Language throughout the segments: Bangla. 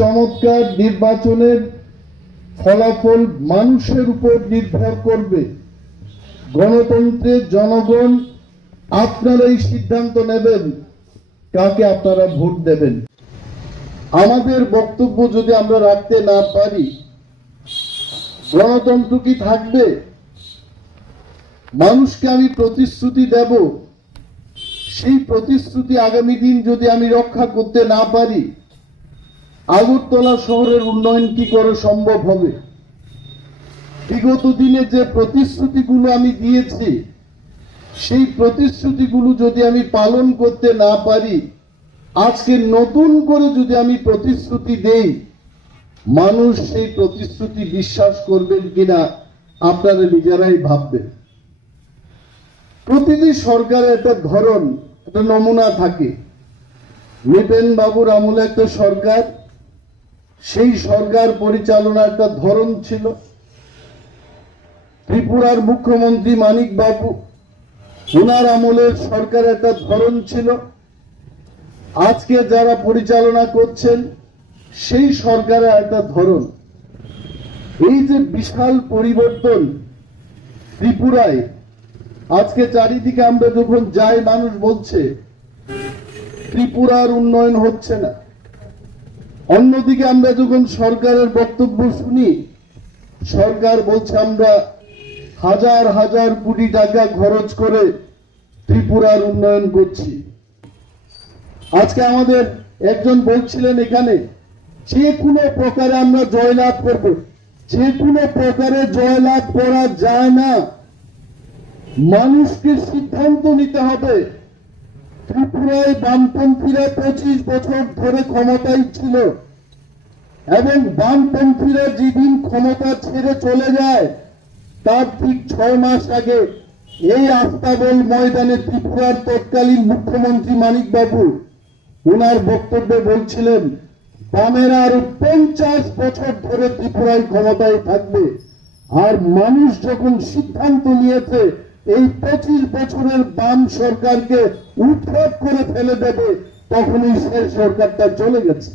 চমৎকার নির্বাচনের ফলাফল মানুষের উপর নির্ভর করবে। গণতন্ত্রে জনগণ আপনারাই সিদ্ধান্ত নেবেন কাকে আপনারা ভোট দেবেন। আমাদের বক্তব্য যদি আমরা রাখতে না পারি, গণতন্ত্র কি থাকবে? মানুষকে আমি প্রতিশ্রুতি দেব, সেই প্রতিশ্রুতি আগামী দিন যদি আমি রক্ষা করতে না পারি, আগরতলা শহরের উন্নয়ন কি করে সম্ভব হবে? বিগত দিনে যে প্রতিশ্রুতিগুলো আমি দিয়েছি, সেই প্রতিশ্রুতিগুলো যদি আমি পালন করতে না পারি, আজকে নতুন করে যদি আমি প্রতিশ্রুতি দেই, মানুষ সেই প্রতিশ্রুতি বিশ্বাস করবেন কিনা আপনারা নিজেরাই ভাববেন। প্রতিটি সরকারের একটা ধরন, একটা নমুনা থাকে। নৃপেন বাবুর আমলে একটা সরকার, সেই সরকার পরিচালনার একটা ধরন ছিল। ত্রিপুরার মুখ্যমন্ত্রী মানিক বাবু, ওনার আমলের সরকার একটা ধরন ছিল। আজকে যারা পরিচালনা করছেন সেই সরকারের একটা ধরন। এই যে বিশাল পরিবর্তন ত্রিপুরায়, আজকে চারিদিকে আমরা যখন যাই, মানুষ বলছে ত্রিপুরার উন্নয়ন হচ্ছে না। অন্যদিকে আমরা যখন সরকারের বক্তব্য শুনি, সরকার বলছে আমরা হাজার হাজার কোটি টাকা খরচ করে ত্রিপুরার উন্নয়ন করছি। আজকে আমাদের একজন বলছিলেন এখানে যে কোনো প্রকারে আমরা জয়লাভ করব। যে কোনো প্রকারে জয়লাভ করা যায় না, মানুষকে সিদ্ধান্ত নিতে হবে। ত্রিপুরায় বামপন্থীরা 25 বছর ধরে ক্ষমতায় ছিল, এবং বামপন্থীরা যেদিন ক্ষমতা ছেড়ে চলে যায় তার ঠিক 6 মাস আগে এই আস্তাবল ময়দানে ত্রিপুরার তৎকালীন মুখ্যমন্ত্রী মানিক বাবু ওনার বক্তব্যে বলছিলেন বামেরা আরো 50 বছর ধরে ত্রিপুরায় ক্ষমতায় থাকবে। আর মানুষ যখন সিদ্ধান্ত নিয়েছে এই 25 বছরের বাম সরকারকে উৎখাত করে ফেলে দেবে, তখনই সেই সরকারটা চলে গেছে।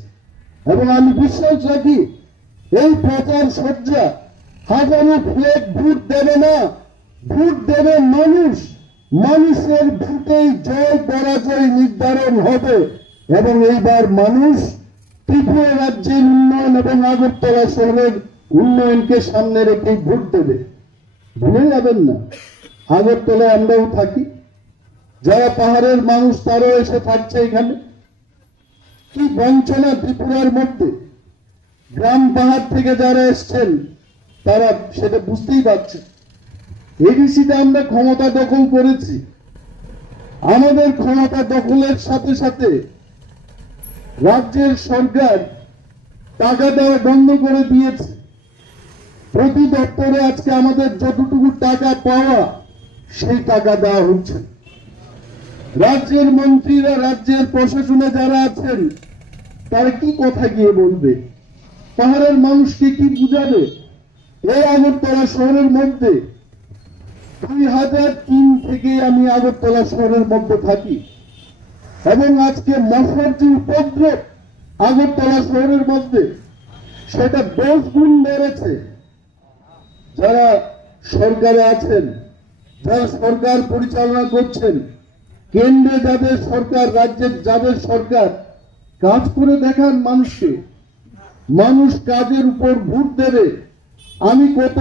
এবং আমি বিশ্বাস রাখি এই প্রচার সজ্জা হাজারো ফ্লেগ ভোট দেবে না, ভোট দেবে মানুষ। মানুষের ভোটেই জয় পরাজয় নির্ধারণ হবে। এবং এইবার মানুষ ত্রিপুরা রাজ্যের উন্নয়ন এবং আগরতলা শহরের উন্নয়নকে সামনে রেখে ভোট দেবে। ভুলে যাবেন না, আগরতলায় আমরাও থাকি, যারা পাহাড়ের মানুষ তারাও এসে থাকছে এখানে। কি বঞ্চনা ত্রিপুরার মধ্যে! গ্রাম পাহাড় থেকে যারা এসছেন তারা সেটা বুঝতেই পারছে। এডিসিতে আমরা ক্ষমতা দখল করেছি, আমাদের ক্ষমতা দখলের সাথে সাথে রাজ্যের সরকার টাকা দেওয়া বন্ধ করে দিয়েছে। প্রতি দপ্তরে আজকে আমাদের যতটুকু টাকা পাওয়া সেই টাকা দেওয়া হচ্ছে। রাজ্যের মন্ত্রীরা, রাজ্যের প্রশাসনে যারা আছেন তারা কি কথা গিয়ে বলবে? পাহাড়ের মানুষকে কি বুঝাবে? এই আগরতলা শহরের মধ্যে 2003 থেকে আমি আগরতলা শহরের মধ্যে থাকি, এবং আজকে মশার যে উপদ্রব আগরতলা শহরের মধ্যে, সেটা 10 গুণ বেড়েছে। যারা সরকারে আছেন, যারা সরকার পরিচালনা করছেন, কেন্দ্রে যাদের সরকার, রাজ্যের যাদের সরকার, কাজ করে দেখান মানুষকে। মানুষ কাজের উপর ভোট দেবে। আমি কত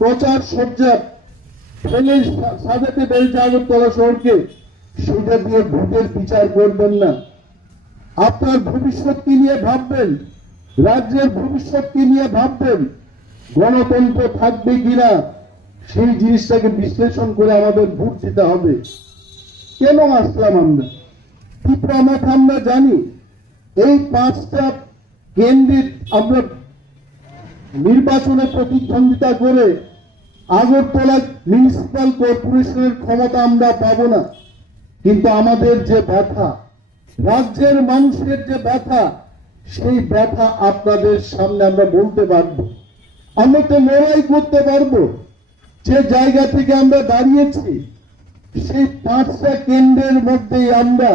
প্রচার সজ্জা ফেলে সাজাতে পেরেছি আগরতলা শহরকে, সেটা দিয়ে ভোটের বিচার করবেন না। আপনার ভবিষ্যৎকে নিয়ে ভাববেন, রাজ্যের ভবিষ্যৎকে নিয়ে ভাববেন। গণতন্ত্র থাকবে কিনা সেই জিনিসটাকে বিশ্লেষণ করে আমাদের ভোট দিতে হবে। কেন আসলাম আমরা? ত্রিপুরা মাঠ আমরা জানি, এই 5টা কেন্দ্রে আমরা নির্বাচনে প্রতিদ্বন্দ্বিতা করে আগরতলা মিউনিসিপাল কর্পোরেশনের ক্ষমতা আমরা পাবো না। কিন্তু আমাদের যে ব্যথা, রাজ্যের মানুষের যে ব্যথা, সেই ব্যথা আপনাদের সামনে আমরা বলতে পারবো। আমরা তো লড়াই করতে পারবো। যে জায়গা থেকে আমরা দাঁড়িয়েছি, সেই 5টা কেন্দ্রের মধ্যেই আমরা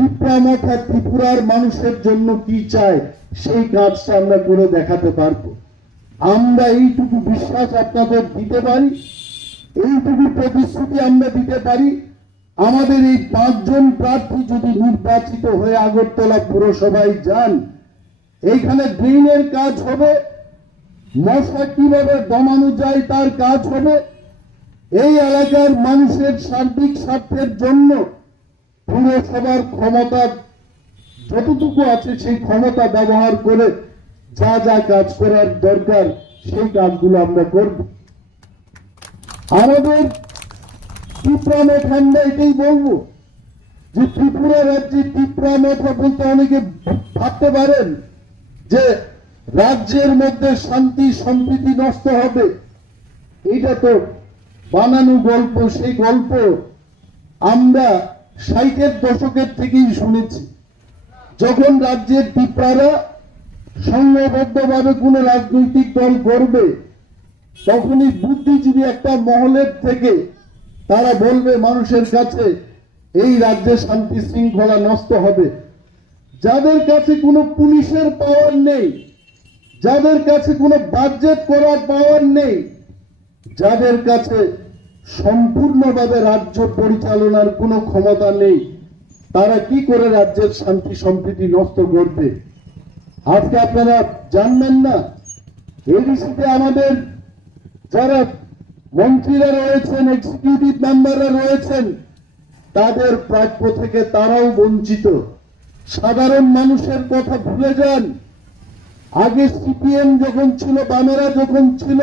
ত্রিপুরা ত্রিপুরার মানুষের জন্য কি চায় সেই কাজটা আমরা করে দেখাতে পারবো। আমরা এইটুকু বিশ্বাস আপনাদের দিতে পারি, এইটুকু প্রতিশ্রুতি আমরা দিতে পারি, আমাদের এই 5 জন প্রার্থী যদি নির্বাচিত হয়ে আগরতলা পুরসভায় যান, এইখানে ড্রেনের কাজ হবে, মশা কিভাবে দমানো যায় তার কাজ হবে, এই এলাকার মানুষের সার্বিক স্বার্থের জন্য পুরসভার ক্ষমতা যতটুকু আছে সেই ক্ষমতা ব্যবহার করে যা যা কাজ করার দরকার সেই কাজগুলো আমরা করব। আমাদের ত্রিপুরা মঠ আমরা এটাই বলবো যে ত্রিপুরা রাজ্যে ত্রিপুরা মঠ বলতে অনেকে ভাবতে পারেন যে রাজ্যের মধ্যে শান্তি সম্প্রীতি নষ্ট হবে, এটা তো বানানো গল্প। সেই গল্প আমরা 60-এর দশকের থেকেই শুনেছি। যখন রাজ্যের ত্রিপুরারা সংঘবদ্ধভাবে কোন রাজনৈতিক দল করবে, তখনই বুদ্ধিজীবী একটা মহলের থেকে তারা বলবে মানুষের কাছে এই রাজ্যে শান্তি শৃঙ্খলা নষ্ট হবে। যাদের কাছে কোনো পুলিশের পাওয়ার নেই, যাদের কাছে কোনো বাজেট করার পাওয়ার নেই, যাদের কাছে সম্পূর্ণভাবে রাজ্য পরিচালনার কোনো ক্ষমতা নেই, তারা কি করে রাজ্যের শান্তি সম্প্রীতি নষ্ট করবে? আজকে আপনারা জানবেন না, এডিসিতে আমাদের যারা মন্ত্রীরা রয়েছেন, এক্সিকিউটিভ মেম্বাররা রয়েছেন, তাদের প্রাপ্য থেকে তারাও বঞ্চিত। সাধারণ মানুষের কথা ভুলে যান। আগে সিপিএম যখন ছিল, বামেরা যখন ছিল,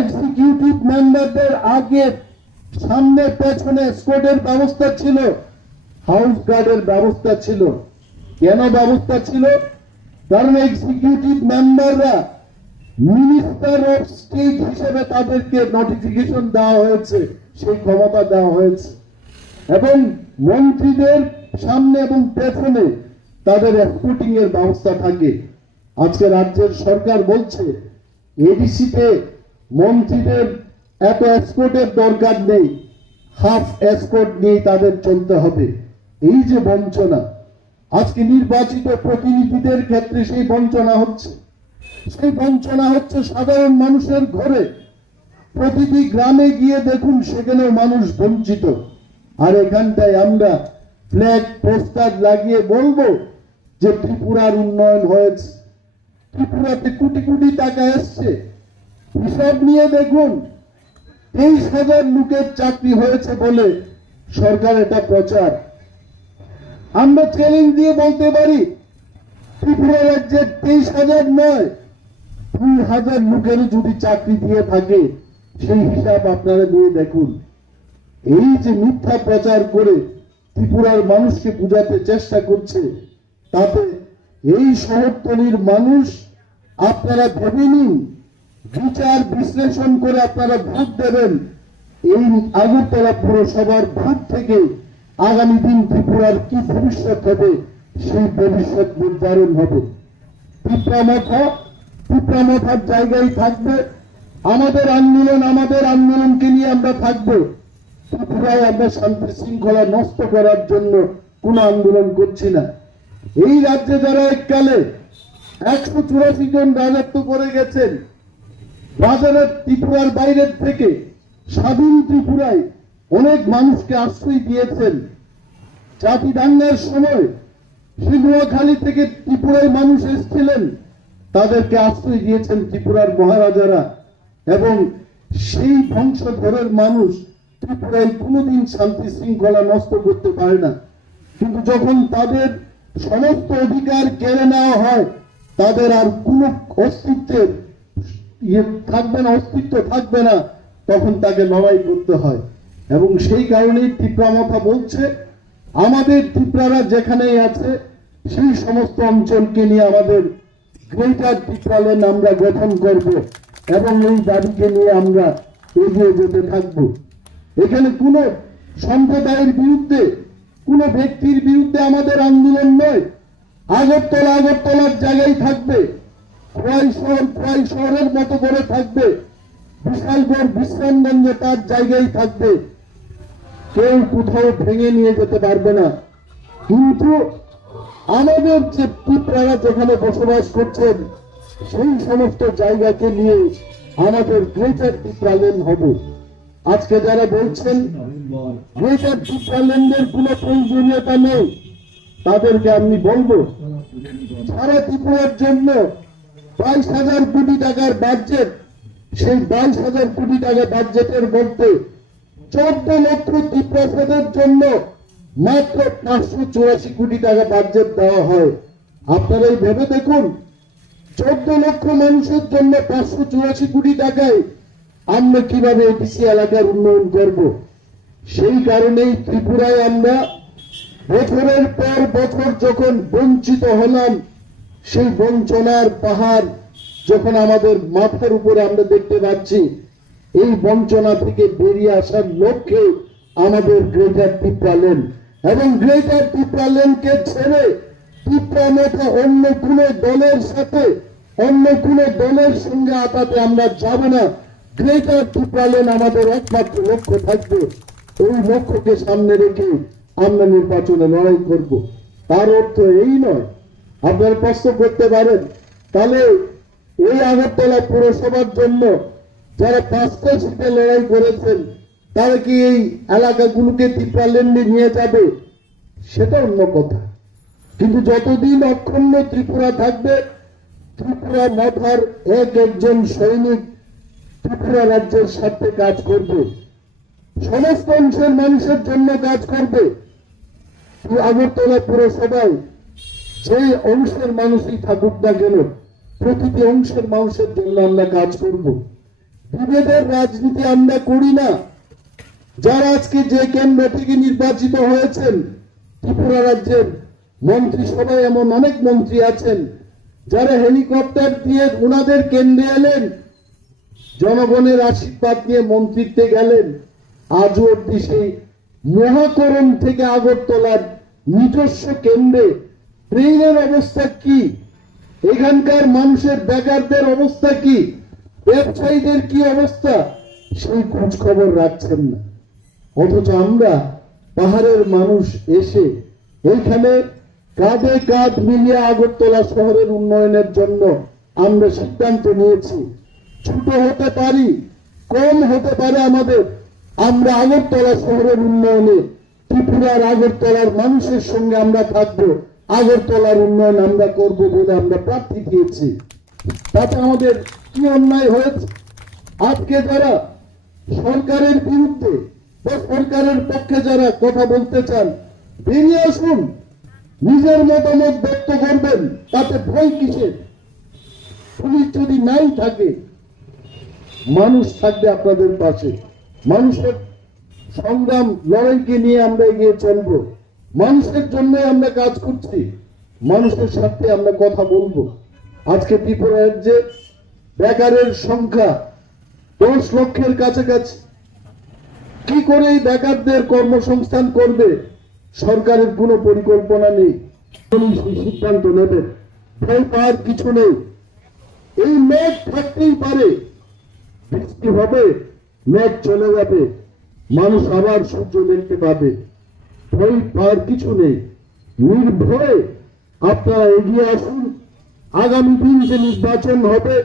এক্সিকিউটিভ মেম্বারদের আগে সামনে পেছনে স্কোয়াডের ব্যবস্থা ছিল, হাউস গার্ডের ব্যবস্থা ছিল। কেন ব্যবস্থা ছিল? কারণ এক্সিকিউটিভ মেম্বাররা মিনিস্টার অফ স্টেট হিসেবে তাদেরকে নোটিফিকেশন দেওয়া হয়েছে, সেই ক্ষমতা দেওয়া হয়েছে, এবং মন্ত্রীদের সামনে এবং পেছনে তাদের এসকর্টিং এর ব্যবস্থা থাকে। আজকে রাজ্যের সরকার বলছে এডিসিতে মন্ত্রীদের এত এসকর্টের দরকার নেই, হাফ এসকর্ট নিয়ে তাদের চলতে হবে। এই যে বঞ্চনা, আজকে নির্বাচিত প্রতিনিধিদের ক্ষেত্রে সেই বঞ্চনা হচ্ছে। সেই বঞ্চনা হচ্ছে সাধারণ মানুষের ঘরে। প্রতিটি গ্রামে গিয়ে দেখুন, সেখানেও মানুষ বঞ্চিত। আর এখানটায় আমরা ফ্ল্যাগ পোস্টার লাগিয়ে বলবো যে ত্রিপুরার উন্নয়ন হয়েছে, ত্রিপুরাতে কোটি কোটি টাকা এসছে। হিসাব নিয়ে দেখুন, 23,000 লোকের চাকরি হয়েছে বলে সরকার এটা প্রচার। আমরা চ্যালেঞ্জ দিয়ে বলতে পারি, ত্রিপুরা রাজ্যের 23,000 নয়, 2,000 লোকের যদি চাকরি দিয়ে থাকে, সেই হিসাব আপনারা নিয়ে দেখুন। এই যে মিথ্যা প্রচার করে ত্রিপুরার মানুষকে বোঝাতে চেষ্টা করছে, তাতে এই শহরতলির মানুষ, আপনারা ভেবে নিন, বিচার বিশ্লেষণ করে আপনারা ভোট দেবেন। এই আগরতলা পুরসভার ভোট থেকে আগামী দিন ত্রিপুরার কি ভবিষ্যৎ হবে, সেই ভবিষ্যৎ নির্ধারণ হবে। ত্রিপুরা মঠার জায়গায় থাকবে আমাদের আন্দোলনকে নিয়ে আমরা থাকবো। ত্রিপুরায় আমরা শান্তি শৃঙ্খলা নষ্ট করার জন্য কোন আন্দোলন করছি না। এই রাজ্যে যারা এককালে 184 জন রাজত্ব করে গেছেন, বাজারের ত্রিপুরার বাইরের থেকে স্বাধীন ত্রিপুরায় অনেক মানুষকে আশ্রয় দিয়েছেন। জাতি দাঙ্গার সময় সিংহখালী থেকে ত্রিপুরায় মানুষ এসেছিলেন, তাদেরকে আশ্রয় দিয়েছেন ত্রিপুরার মহারাজারা, এবং সেই বংশধরের মানুষ ত্রিপুরায় কোনোদিন শান্তি শৃঙ্খলা নষ্ট করতে পারে না। কিন্তু যখন তাদের সমস্ত অধিকার কেড়ে নেওয়া হয়, তাদের আর কোনো অস্তিত্বের অস্তিত্ব থাকবে না, তখন তাকে লড়াই করতে হয়। এবং সেই কারণেই ত্রিপুরা মঠা বলছে, আমাদের ত্রিপুরারা যেখানেই আছে সেই সমস্ত অঞ্চলকে নিয়ে আমাদের গ্রেটার ত্রিপুরাল্যান্ড আমরা গঠন করব, এবং এই দাবিকে নিয়ে আমরা এগিয়ে যেতে থাকব। এখানে কোন সম্প্রদায়ের বিরুদ্ধে, কোন ব্যক্তির বিরুদ্ধে আমাদের আন্দোলন নয়। আগরতলার জায়গায় থাকবে, খোয়াই শহরের মতো করে থাকবে, বিশালগড় বিশ্রামগঞ্জে তার জায়গায় থাকবে। কেউ কোথাও ভেঙে নিয়ে যেতে পারবে না। কিন্তু আমাদের যে পিঁপড়ারা যেখানে বসবাস করছেন সেই সমস্ত জায়গাকে নিয়ে আমাদের গ্রেটার পিঁপড়াল্যান্ড হবে। আজকে যারা বলছেন গ্রেটার পিঁপড়াল্যান্ডের কোনো প্রয়োজনীয়তা নেই, তাদেরকে আমি বলবো সারা ত্রিপুরার জন্য 22,000 কোটি টাকার বাজেট, সেই 22,000 কোটি টাকা বাজেটের মধ্যে 14 লক্ষ ত্রিপ্রাসাদের জন্য মাত্র 584 কোটি টাকা বাজেট দেওয়া হয়। আপনারাই ভেবে দেখুন, 14 লক্ষ মানুষের জন্য 584 কোটি টাকায় আমরা কিভাবে এডিসি এলাকার উন্নয়ন করব। সেই কারণেই ত্রিপুরায় আমরা বছরের পর বছর যখন বঞ্চিত হলাম, সেই বঞ্চনার পাহাড় যখন আমাদের মাথার উপরে আমরা দেখতে পাচ্ছি, এই বঞ্চনা থেকে বেরিয়ে আসার লক্ষ্যে আমাদের গ্রেটার পিঁপড়াল্যান্ড এবং গ্রেটার পিঁপড়াল্যান্ডকে ছেড়ে পিঁপড়ামাথা অন্য কোন দলের সাথে অন্য কোন দলের সঙ্গে আতাতে আমরা যাব না। গ্রেটার পিঁপড়াল্যান্ড আমাদের একমাত্র লক্ষ্য থাকবে। এই লক্ষ্যকে সামনে রেখে আমরা নির্বাচনে লড়াই করব। তার অর্থ এই নয়, আপনারা প্রশ্ন করতে পারেন তাহলে এই আগরতলা পুরসভার জন্য যারা 5টা সিটে লড়াই করেছেন তারা কি এই এলাকাগুলোকে পিঁপড়াল্যান্ডে নিয়ে যাবে? সেটা অন্য কথা। কিন্তু যতদিন অখণ্ড ত্রিপুরা থাকবে, ত্রিপুরা মাথার একজন সৈনিক ত্রিপুরা রাজ্যের স্বার্থে কাজ করবে, সমস্ত অংশের মানুষের জন্য কাজ করবে। আগরতলা পুরসভায় সেই অংশের মানুষই থাকুক না কেন, প্রতিটি অংশের মানুষের জন্য আমরা কাজ করব। বিভেদের রাজনীতি আমরা করি না। যারা আজকে যে কেন্দ্র থেকে নির্বাচিত হয়েছেন, ত্রিপুরা রাজ্যের মন্ত্রিসভায় এমন অনেক মন্ত্রী আছেন যারা হেলিকপ্টার দিয়ে ওনাদের কেন্দ্রে এলেন, জনগণের আশীর্বাদ নিয়ে মন্ত্রিত্বে গেলেন। আজও অব্দি সেই মহাকরণ থেকে আগরতলার নিজস্ব কেন্দ্রে ট্রেনের অবস্থা কি, এখানকার মানুষের বেকারদের অবস্থা কি, ব্যবসায়ীদের কি অবস্থা, সেই খোঁজ খবর রাখছেন না। অথচ আমরা পাহাড়ের মানুষ এসে এইখানে কাঁধে কাঁধ মিলিয়ে আগরতলা শহরের উন্নয়নের জন্য আমরা সিদ্ধান্ত নিয়েছি। ছোট হতে পারি, কম হতে পারে আমাদের, আমরা আগরতলা শহরের উন্নয়নে ত্রিপুরার আগরতলার মানুষের সঙ্গে আমরা থাকবো, আগরতলার উন্নয়ন আমরা করব বলে আমরা প্রার্থী দিয়েছি। তাতে আমাদের কি অন্যায় হয়েছে? আজকে যারা সরকারের বিরুদ্ধে বা সরকারের পক্ষে যারা কথা বলতে চান, বেরিয়ে আসুন, নিজের মতামত ব্যক্ত করবেন, তাতে ভয় কিসের? পুলিশ যদি নাই থাকে, মানুষ থাকবে আপনাদের পাশে। মানুষের সংগ্রাম লড়াইকে নিয়ে আমরা এগিয়ে চলব। মানুষের জন্য আমরা কাজ করছি, মানুষের সাথে আমরা কথা বলবো। আজকে ত্রিপুরা রাজ্যে বেকারের সংখ্যা 10 লক্ষের কাছাকাছি। কি করে এই বেকারদের কর্মসংস্থান করবে সরকারের কোনো পরিকল্পনা নেই। সেই সিদ্ধান্ত নেবেন, ভয় পাওয়ার কিছু নেই। এই মেঘ থাকতেই পারে, বৃষ্টি হবে, মেঘ চলে যাবে, মানুষ আবার সূর্য দেখতে পাবে। ভয় পাওয়ার কিছু নেই, নির্ভয়ে আপনারা এগিয়ে আসুন। আগামী দিন যে নির্বাচন হবে,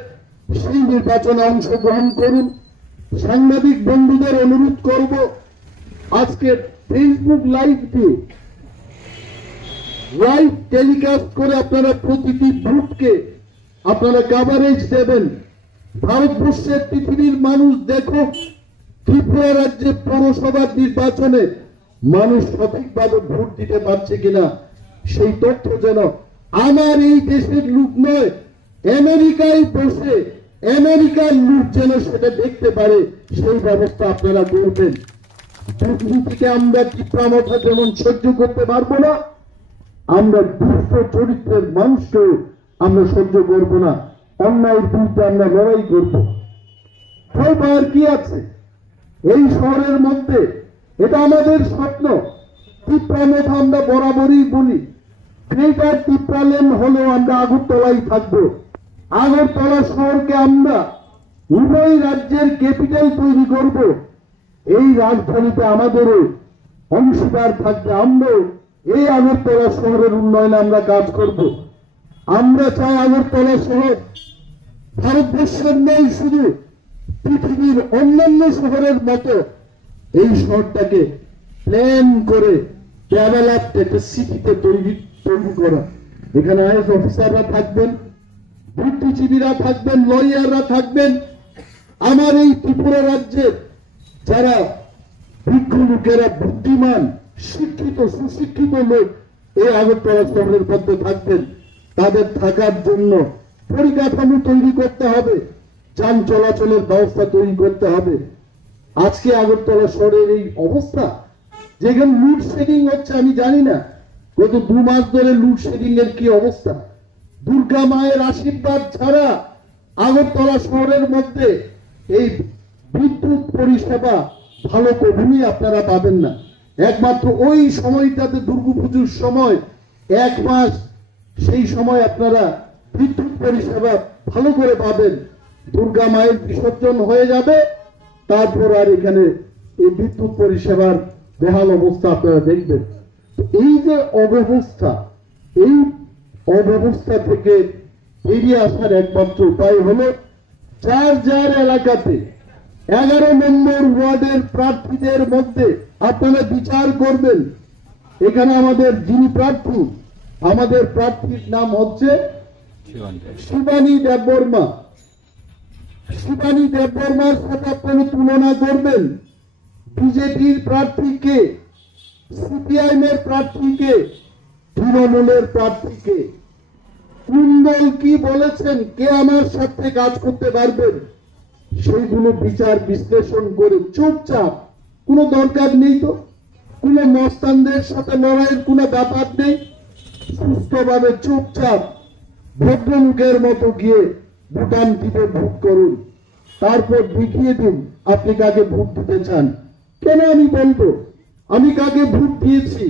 সেই নির্বাচনে অংশগ্রহণ করুন। সাংবাদিক বন্ধুদের অনুরোধ করব, আজকে ফেসবুক লাইভ দিয়ে লাইভ টেলিকাস্ট করে আপনারা প্রতিটি বুথকে আপনারা কভারেজ দেবেন। ভারতবর্ষের পৃথিবীর মানুষ দেখুক ত্রিপুরা রাজ্যে পৌরসভার নির্বাচনে মানুষ সঠিকভাবে ভোট দিতে পারছে কিনা, সেই তথ্য যেন আমার এই দেশের লোক নয়, আমেরিকায় বসে আমেরিকার লোক যেন সেটা দেখতে পারে, সেই ব্যবস্থা আপনারা করবেন। দুর্নীতিকে আমরা তীব্রতা যেমন সহ্য করতে পারবো না, আমরা দুষ্ট চরিত্রের মানুষকে আমরা সহ্য করব না। অন্যায়ের বিরুদ্ধে আমরা লড়াই করব। ভয় পাওয়ার কি আছে? এই শহরের মধ্যে এটা আমাদের স্বপ্ন। তীব্রতা আমরা বরাবরই বলি, গ্রেটার পিঁপড়াল্যান্ড হলেও আমরা আগরতলায় থাকবো। আগরতলা শহরকে আমরা উভয় রাজ্যের ক্যাপিটাল তৈরি করব। এই রাজধানীতে আমাদেরও অংশীদার থাকবে, আমরাও এই আগরতলা শহরের উন্নয়নে আমরা কাজ করব। আমরা চাই আগরতলা শহর ভারতবর্ষের নেই, শুধু পৃথিবীর অন্যান্য শহরের মতো এই শহরটাকে প্ল্যান করে ডেভেলপ একটা সিটিতে তৈরি করা। এখানে আইএস অফিসাররা থাকবেন, বুদ্ধিজীবীরা থাকবেন, লয়াররা থাকবেন। আমার এই ত্রিপুরা রাজ্যের যারা বিজ্ঞ লোকেরা, বুদ্ধিমান, শিক্ষিত, সুশিক্ষিত লোক এই আগরতলা শহরের মধ্যে থাকবেন। তাদের থাকার জন্য পরিকাঠামো তৈরি করতে হবে, যান চলাচলের ব্যবস্থা তৈরি করতে হবে। আজকে আগরতলা শহরের এই অবস্থা, যেখানে লোডশেডিং হচ্ছে, আমি জানি না গত 2 মাস ধরে লোডশেডিং এর কি অবস্থা। দুর্গা মায়ের আশীর্বাদ ছাড়া আগরতলা শহরের মধ্যে এই বিদ্যুৎ পরিষেবা ভালো কখনই আপনারা পাবেন না। একমাত্র ওই সময়টাতে দুর্গাপুজোর সময় 1 মাস, সেই সময় আপনারা বিদ্যুৎ পরিষেবা ভালো করে পাবেন। দুর্গা মায়ের বিসর্জন হয়ে যাবে, তারপর আর এখানে এই বিদ্যুৎ পরিষেবার বেহাল অবস্থা আপনারা দেখবেন। এই যে অব্যবস্থা, এই অব্যবস্থা থেকে বেরিয়ে আসার একমাত্র উপায় হলো যার যার এলাকাতে 11 নম্বর ওয়ার্ডের প্রার্থীদের মধ্যে আপনারা বিচার করবেন। এখানে আমাদের যিনি প্রার্থী, আমাদের প্রার্থীর নাম হচ্ছে শিবানী দেববর্মা। শিবানী দেববর্মার সাথে আপনারা তুলনা করবেন বিজেপির প্রার্থীকে, সিপিআইএম এর প্রার্থীকে, তৃণমূলের প্রার্থীকে। কোন দল কি বলেছেন, কে আমার সাথে কাজ করতে পারবেন, সেইগুলো বিচার বিশ্লেষণ করে চুপচাপ, কোনো দরকার নেই তো, কোনো মস্তানদের সাথে লড়াইয়ের কোনো ব্যাপার নেই, সুস্থভাবে চুপচাপ ভদ্রলোকের মতো গিয়ে ভুটান টিপে ভোট করুন, তারপর দেখিয়ে দিন আপনি কাকে ভোট দিতে চান। কেন আমি বলবো আমি কাকে ভোট দিয়েছি,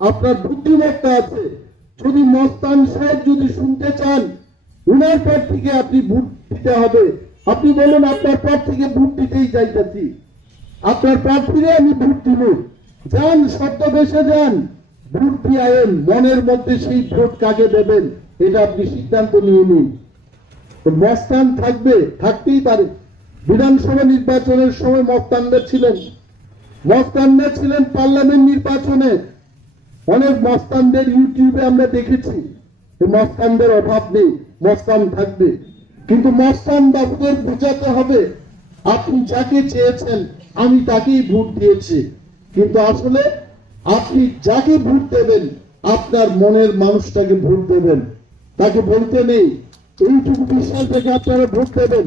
আপনার বুদ্ধিমত্তা আছে। যদি মস্তান সাহেব যদি শুনতে চান, উনার প্রার্থীকে আপনি ভোট দিতে হবে, আপনি বলুন আপনার প্রার্থীকে ভোট দিতেই চাইতেছি, আপনার প্রার্থীরে আমি ভোট দিব। যান, ছদ্মবেশে যান, ভোট দিয়ে আয়েন, মনের মধ্যে সেই ভোট কাকে দেবেন এটা আপনি সিদ্ধান্ত নিয়ে নিন। মস্তান থাকবে, থাকতেই পারে। বিধানসভা নির্বাচনের সময় মস্তানরা ছিলেন, মস্তানরা ছিলেন পার্লামেন্ট নির্বাচনে। অনেক মস্তানদের ইউটিউবে আমরা দেখেছি। মস্তানদের অভাব নেই, মস্তান থাকবে, কিন্তু মস্তান বাবুদের বোঝাতে হবে আপনি যাকে চেয়েছেন আমি তাকেই ভোট দিয়েছি, কিন্তু আসলে আপনি যাকে ভোট দেবেন আপনার মনের মানুষটাকে ভোট দেবেন। তাকে বলতে নেই এইটুকু বিশ্বাস থেকে আপনারা ভোট দেবেন।